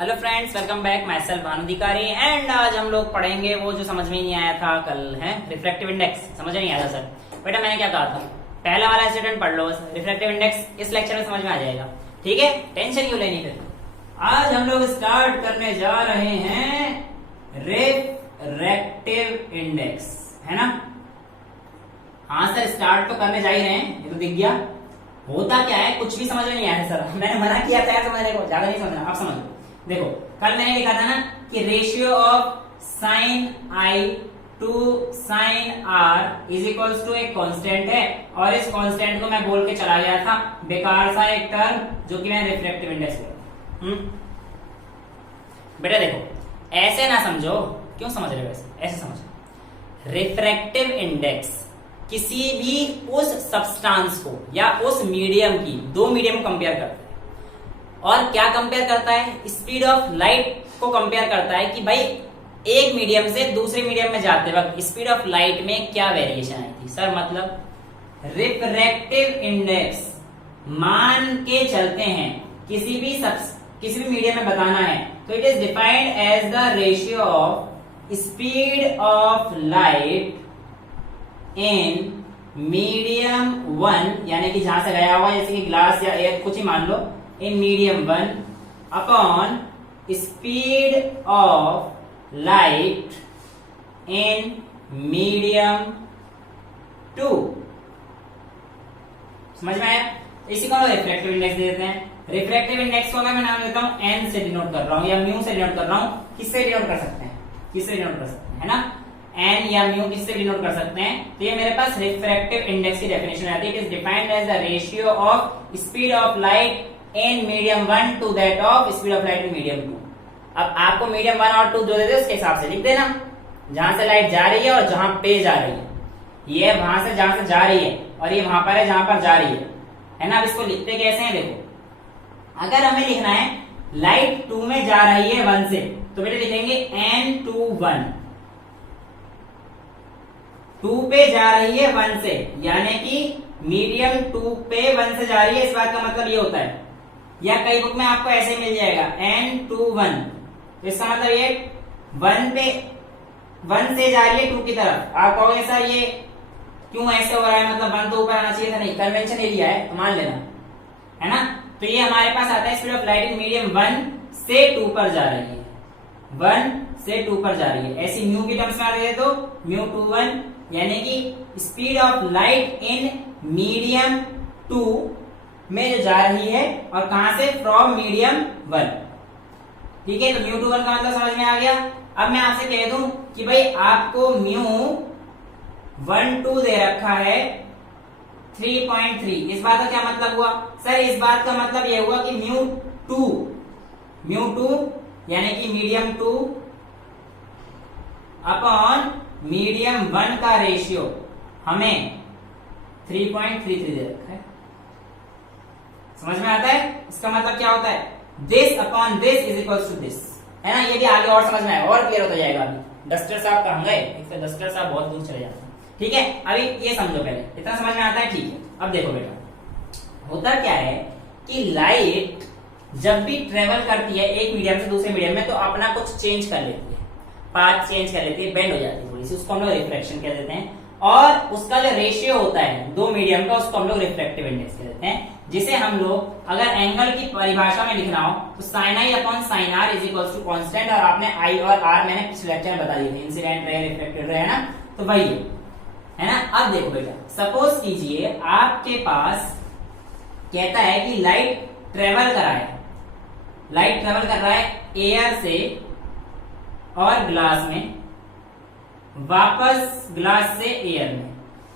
Hello friends, welcome back. My self Bhanu अधिकारी and आज हम लोग पढ़ेंगे वो जो समझ में ही नहीं आया था कल, है रिफ्रैक्टिव इंडेक्स। समझ में नहीं आया सर? बेटा मैंने क्या कहा था, पहला वाला स्टूडेंट पढ़ लो बस, रिफ्रैक्टिव इंडेक्स इस लेक्चर में समझ में आ जाएगा। ठीक है, टेंशन क्यों लेनी। फिर आज हम लोग स्टार्ट करने जा रहे हैं रिफ्रैक्टिव इंडेक्स, है ना। हाँ सर, स्टार्ट तो करने जा ही रहे हैं, ये तो दिख गया। होता क्या है, कुछ भी समझ में नहीं आया सर। मैंने मना किया था समझने को, ज्यादा नहीं समझना। अब समझ लो, देखो कल मैंने लिखा था ना कि ratio of sine i to sine r is equals to एक कांस्टेंट है, और इस कांस्टेंट को मैं बोल के चला गया था बेकार सा एक टर्म जो कि मैंने रिफ्रैक्टिव इंडेक्स बोला। बेटा देखो ऐसे ना समझो, क्यों समझ रहे हो ऐसे समझो। रिफ्रैक्टिव इंडेक्स किसी भी उस सब्सटेंस को या उस मीडियम की, दो मीडियम को कंपेयर करता है। और क्या कंपेयर करता है? स्पीड ऑफ लाइट को कंपेयर करता है कि भाई एक मीडियम से दूसरे मीडियम में जाते वक्त स्पीड ऑफ लाइट में क्या वेरिएशन आई थी। सर मतलब रिफ्रैक्टिव इंडेक्स मान के चलते हैं, किसी भी मीडियम में बताना है तो it is defined as the ratio of speed of light in medium one, यानी कि जहां से गया हुआ, जैसे कि ग्लास या एयर, कुछ ही मान लो, in medium one upon speed of light in medium two. समझ में आया? इसी को हम रिफ्रैक्टिव इंडेक्स दे देते हैं। रिफ्रैक्टिव इंडेक्स को अगर मैं नाम देता हूं एन से डिनोट कर रहा हूं या म्यू से डिनोट कर रहा हूं, किससे डिनोट कर सकते हैं? किससे डिनोट कर सकते हैं, है ना। एन या म्यू किससे डिनोट कर सकते हैं? तो ये मेरे पास रिफ्रैक्टिव इंडेक्स की डेफिनेशन आती है। It is defined as the ratio of speed of light in medium one to that of speed of light in medium two. अब आपको मीडियम वन और टू जो दे दे उसके हिसाब से लिख देना, जहां से लाइट जा रही है और जहां पे जा रही है। ये वहां से जहां से जा रही है और ये वहां पर है जहां पर जा रही है ना। अब इसको लिखते कैसे हैं देखो, अगर हमें लिखना है लाइट टू में जा रही है वन से, तो बेटे लिखेंगे एन टू वन। टू पे जा रही है वन से, यानी कि मीडियम टू पे वन से जा रही है, इस बात का मतलब ये होता है। या कई बुक में आपको ऐसे मिल जाएगा एन टू वन, तो इसका मतलब ये वन से जा रही है टू की तरफ। आप कहोगे सर ये क्यों ऐसे हो रहा है, मतलब वन तो ऊपर आना चाहिए था। नहीं, कन्वेंशन एरिया है तो मान लेना, है ना। तो ये हमारे पास आता है speed of light in medium one से टू पर जा रही है, वन से टू पर जा रही है। ऐसी म्यू की टर्म्स में आ रही तो म्यू टू वन, यानी कि speed of light in medium two में जो जा रही है, और कहां से? From medium one. ठीक है, तो म्यू टू वन का मतलब समझ में आ गया। अब मैं आपसे कह दूं कि भाई आपको म्यू वन टू दे रखा है 3.3, इस बात का क्या मतलब हुआ? सर इस बात का मतलब यह हुआ कि म्यू टू यानी कि medium two upon medium one का रेशियो हमें 3.33 दे रखा है। समझ में आता है? इसका मतलब क्या होता है? This upon this is equal to this, है ना। ये भी आगे और समझ में आएगा और क्लियर होता जाएगा। अभी डस्टर साहब कहां गए? एक तो डस्टर साहब बहुत दूर चले जाते हैं। ठीक है, अभी ये समझो, पहले इतना समझ में आता है। ठीक है, अब देखो बेटा होता क्या है कि लाइट जब भी ट्रेवल करती है एक मीडियम से दूसरे मीडियम में, तो अपना कुछ चेंज कर लेती है, पाथ चेंज कर लेती है, बेंड हो जाती है थोड़ी सी, उसको हम लोग रिफ्रैक्शन कह देते हैं। और उसका जो रेशियो होता है दो मीडियम का, उसको हम लोग रिफ्रैक्टिव इंडेक्स कह देते हैं। जिसे हम लोग अगर एंगल की परिभाषा में लिखना हो तो sine i upon sine r is equal to constant, और आपने आई और आर मैंने पिछले लेक्चर में बता दिए थे, इंसिडेंट रे, रिफ्लेक्टेड रे, है ना। तो वही है ना। अब देखो बेटा, सपोज कीजिए आपके पास कहता है कि लाइट ट्रेवल कर रहा है एयर से और ग्लास में, वापस ग्लास से एयर में।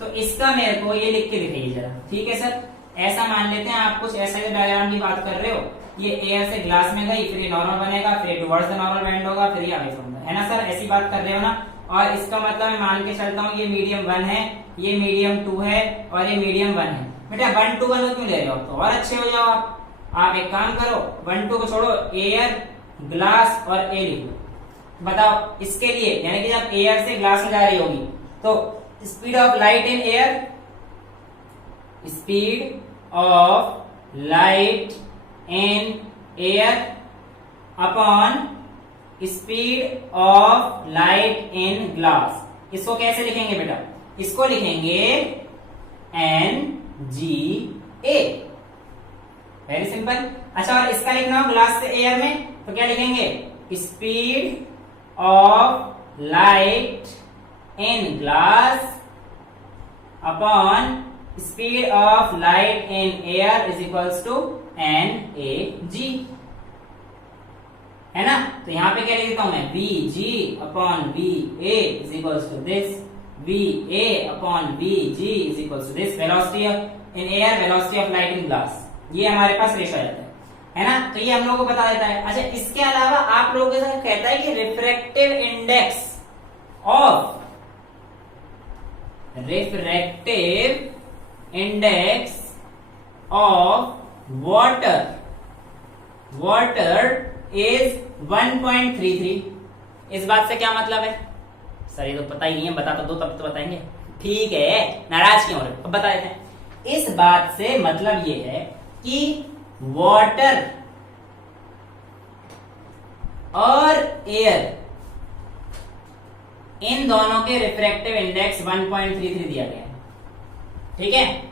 तो इसका मेरे को ये लिख के दिखाइए जरा। ठीक है सर, ऐसा मान लेते हैं आप कुछ ऐसा डायग्राम की बात कर रहे हो, ये एयर से ग्लास में गई, फिर ये नॉर्मल बनेगा, फिर टुवर्ड्स द नॉर्मल बेंड होगा, फिर ये आगे फ्रॉम द, है ना सर। ऐसी बात कर रहे हो ना। और इसका मतलब मैं मान के चलता हूँ ये मीडियम वन है, ये मीडियम टू है और ये मीडियम वन है। बेटा वन टू वन क्यों ले रहे हो? तो और अच्छे हो जाओ आप एक काम करो, वन टू को छोड़ो, एयर ग्लास और ए लिखो। बताओ इसके लिए, यानी कि जब एयर से ग्लास में जा रही होगी तो speed of light in air, speed of light in air upon speed of light in glass. इसको कैसे लिखेंगे बेटा? इसको लिखेंगे NGA। Very simple. अच्छा, और इसका लिखना हो ग्लास से एयर में तो क्या लिखेंगे? Speed of light in glass upon speed of light in air is equals to NAG, है ना? तो यहां पे क्या लिख देता हूं मैं? VG upon VA is equals to this, VA upon VG is equals to this velocity in air, velocity of light in glass. ये हमारे पास रेशो आ जाता है ना? तो ये हम लोगों को बता देता है। अच्छा, इसके अलावा आप लोगों के साथ कहता है कि refractive index of water is 1.33। इस बात से क्या मतलब है? सर ये तो पता ही नहीं है, बता तो दो तब तो बताएंगे। ठीक है, नाराज क्यों हो रहे? अब बता देते हैं। इस बात से मतलब ये है कि वाटर और एयर इन दोनों के रिफ्रैक्टिव इंडेक्स 1.33 दिया गया है। ठीक है,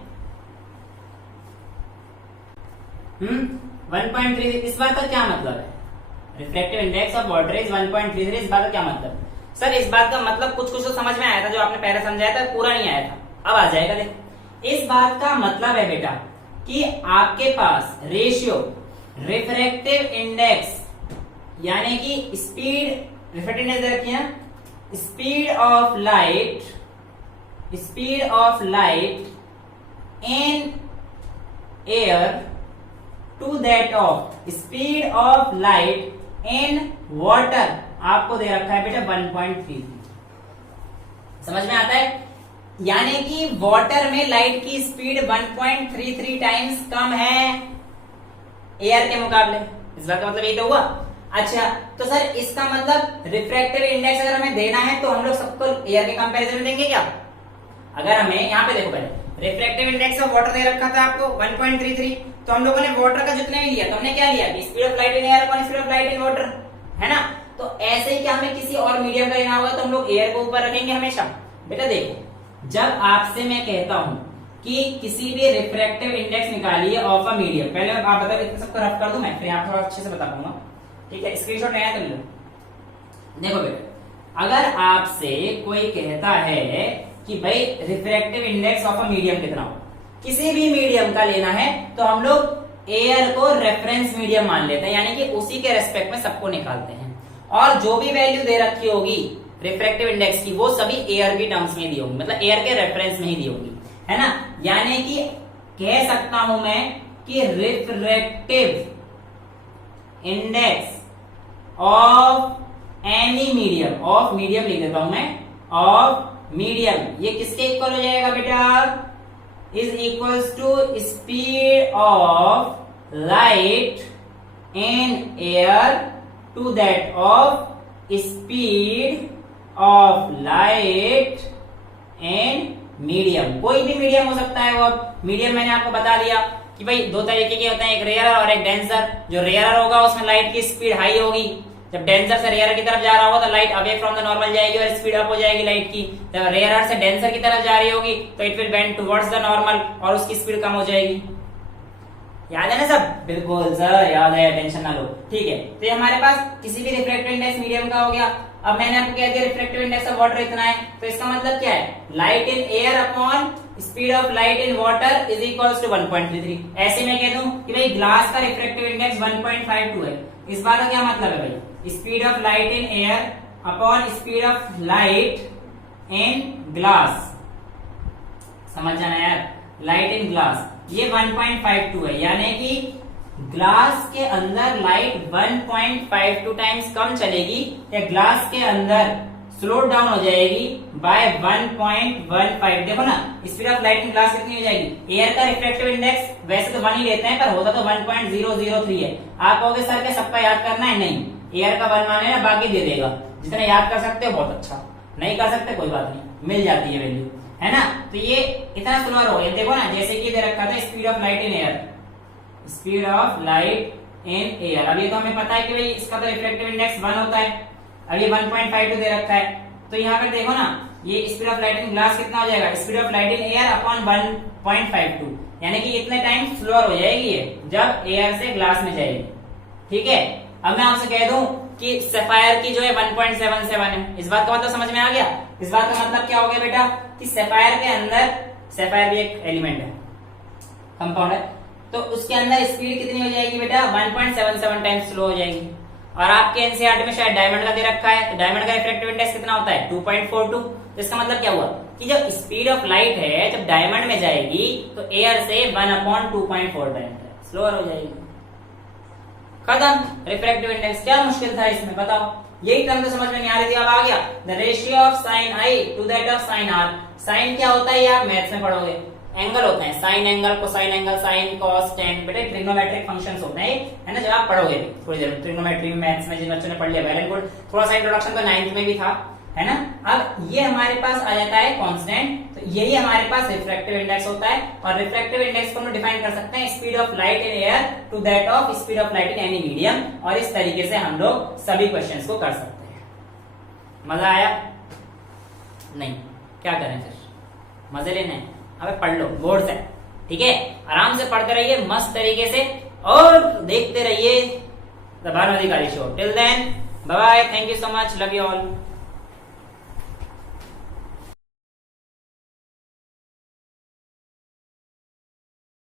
1.33। इस बात का क्या मतलब है? Refractive index of water is 1.33। इस बात का क्या मतलब? सर इस बात का मतलब कुछ कुछ तो समझ में आया था, जो आपने पहले समझाया था, पूरा नहीं आया था, अब आ जाएगा। देखो, इस बात का मतलब है बेटा कि आपके पास रेशियो रिफ्रैक्टिव इंडेक्स यानी कि स्पीड, रिफ्रैक्टिव इंडेक्स रखिए ना, speed of light in air to that of speed of light in water आपको दे रखा है बेटा 1.33। समझ में आता है? यानी कि वाटर में लाइट की स्पीड 1.33 टाइम्स कम है एयर के मुकाबले। इस बात का मतलब ये तो हुआ। अच्छा, तो सर इसका मतलब रिफ्रैक्टिव इंडेक्स अगर हमें देना है तो हम लोग सबको एयर के कंपैरिजन में देंगे क्या? अगर हमें यहाँ पे देखो, पहले रिफ्रैक्टिव इंडेक्स ऑफ वाटर दे रखा था आपको 1.33, तो हम लोगों ने वाटर का जितने भी लिया तो हमने क्या लिया? Speed of light in air upon speed of light in water, है ना? तो ऐसे ही क्या हमें किसी और मीडियम का लेना होगा तो हम लोग एयर को ऊपर रखेंगे हमेशा। बेटा देखो, जब आपसे मैं कहता हूं कि किसी भी रिफ्रैक्टिव इंडेक्स निकालिए ऑफ अ मीडियम, पहले आप बताओ, इतना सबको रफ कर दूं मैं, फिर आप थोड़ा अच्छे से बता पाऊंगा। ठीक है, स्क्रीनशॉट लेना तो लो। देखो बेटा, अगर आपसे कोई कहता है कि भाई refractive index of a medium कितना हो, किसी भी मीडियम का लेना है तो हम लोग एयर को रेफरेंस मीडियम मान लेते हैं, यानी कि उसी के रेस्पेक्ट में सबको निकालते हैं, और जो भी वैल्यू दे रखी होगी रिफ्रैक्टिव इंडेक्स की वो सभी एयर की टर्म्स में दी होंगी, मतलब एयर के रेफरेंस में ही दी होंगी, है ना? यानी कि कह सकता हूं मैं कि refractive index of any medium, of medium लिख देता हूं मैं, ऑफ मीडियम, ये किसके इक्वल हो जाएगा बेटा? Is equals to speed of light in air to that of speed of light in medium. कोई भी मीडियम हो सकता है वो। अब मीडियम मैंने आपको बता दिया कि भाई दो तरीके के होते हैं, एक रेयरर और एक डेंसर। जो रेयरर होगा उसमें लाइट की स्पीड हाई होगी, जब डेंसर से रेयरर की तरफ जा रहा होगा तो light away from the normal जाएगी और स्पीड अप हो जाएगी लाइट की। जब रेयरर से डेंसर की तरफ जा रही होगी तो it will bend towards the normal और उसकी स्पीड कम हो जाएगी। याद है ना सब? बिल्कुल सर याद है, टेंशन ना लो। ठीक है, तो ये हमारे पास किसी भी रिफ्रैक्टिव इंडेक्स मीडियम का हो गया। अब मैंने आपको कह दिया रिफ्रैक्टिव इंडेक्स ऑफ वाटर इतना है, तो इसका मतलब क्या है? Light in air upon speed of light in water is equals to 1.33। ऐसे मैं कह दूं कि भाई ग्लास का रिफ्रैक्टिव इंडेक्स 1.52 है। इस बात का क्या मतलब है भाई? Speed of light in air upon speed of light in glass. समझ जाना यार, लाइट इन ग्लास ये 1.52 है, यानी कि ग्लास के अंदर लाइट 1.52 टाइम्स कम चलेगी या ग्लास के अंदर स्लो डाउन हो जाएगी बाय 1.15। देखो ना, speed of light in glass कितनी हो जाएगी? एयर का रिफ्रैक्टिव इंडेक्स वैसे तो 1 ही लेते हैं, पर होता तो 1.003 है। आप कहोगे सर के सबका याद करना है? नहीं, एयर का 1 माने ना, बाकी दे देगा। जितना याद कर सकते हो बहुत अच्छा, नहीं कर सकते कोई बात नहीं, मिल जाती है वैल्यू, है ना? तो ये इतना सुनर हो गया। देखो ना, जैसे कि दे रखा था speed of light in air, speed of light in air. अब ये तो हमें पता है कि भाई इसका तो रिफ्रैक्टिव इंडेक्स 1 होता है। अब ये 1.52 दे रखा है, तो यहाँ पर देखो ना, ये speed of light in glass कितना हो जाएगा, speed of light in air upon 1.52, यानी कि इतने टाइम स्लोअर हो जाएगी ये जब एयर से ग्लास में जाएगी। ठीक है, अब मैं आपसे कह दूं कि सफायर की जो है 1.77 है, इस बात का मतलब समझ में आ गया। इस बात का मतलब क्या हो गया बेटा कि सफायर के अंदर, सफायर भी एक एलिमेंट है, कंपाउंड है, तो उसके अंदर स्पीड कितनी हो जाएगी बेटा, 1.77 टाइम्स स्लो हो जाएगी। और आपके एनसीईआरटी में शायद डायमंड का दे रखा है, तो डायमंड का रिफ्रैक्टिव इंडेक्स कितना होता है, 2.42। तो इसका मतलब क्या हुआ कि जब स्पीड ऑफ लाइट है जब डायमंड में जाएगी तो एयर से 1/2.4 टाइम्स स्लोअर हो जाएगी। खत्म रिफ्रैक्टिव इंडेक्स। क्या मुश्किल था इसमें, बताओ। यही टर्म तो समझ में नहीं आ रही थी, अब आ गया। The ratio of sine i to that of sine r. Sine क्या होता है ये आप मैथ्स में पढ़ोगे, एंगल होते हैं, sign angle, cosine angle, sine cos tan, बेटे ट्रिग्नोमेट्रिक फंक्शंस होते हैं, है ना, जब आप पढ़ोगे थोड़ी देर में ट्रिग्नोमेट्री मैथ्स में, जिन बच्चों ने पढ़ लिया वेल एंड गुड। थोड़ा सा इंट्रोडक्शन तो 9th में भी था, है ना। अब ये हमारे पास आ जाता है कांस्टेंट, तो यही हमारे पास रिफ्रैक्टिव इंडेक्स होता है। और रिफ्रैक्टिव इंडेक्स को हम डिफाइन कर सकते हैं speed of light in air to that of speed of light in any medium. और इस तरीके से हम लोग सभी क्वेश्चंस को कर सकते हैं। मजा आया? नहीं, क्या करें फिर, मजे लेने हैं। अबे पढ़ लो बोर्ड से, ठीक है, आराम से पढ़ते रहिए मस्त तरीके से और देखते रहिए the Bhanu Adhikari show. Till then bye bye, thank you so much, love you all.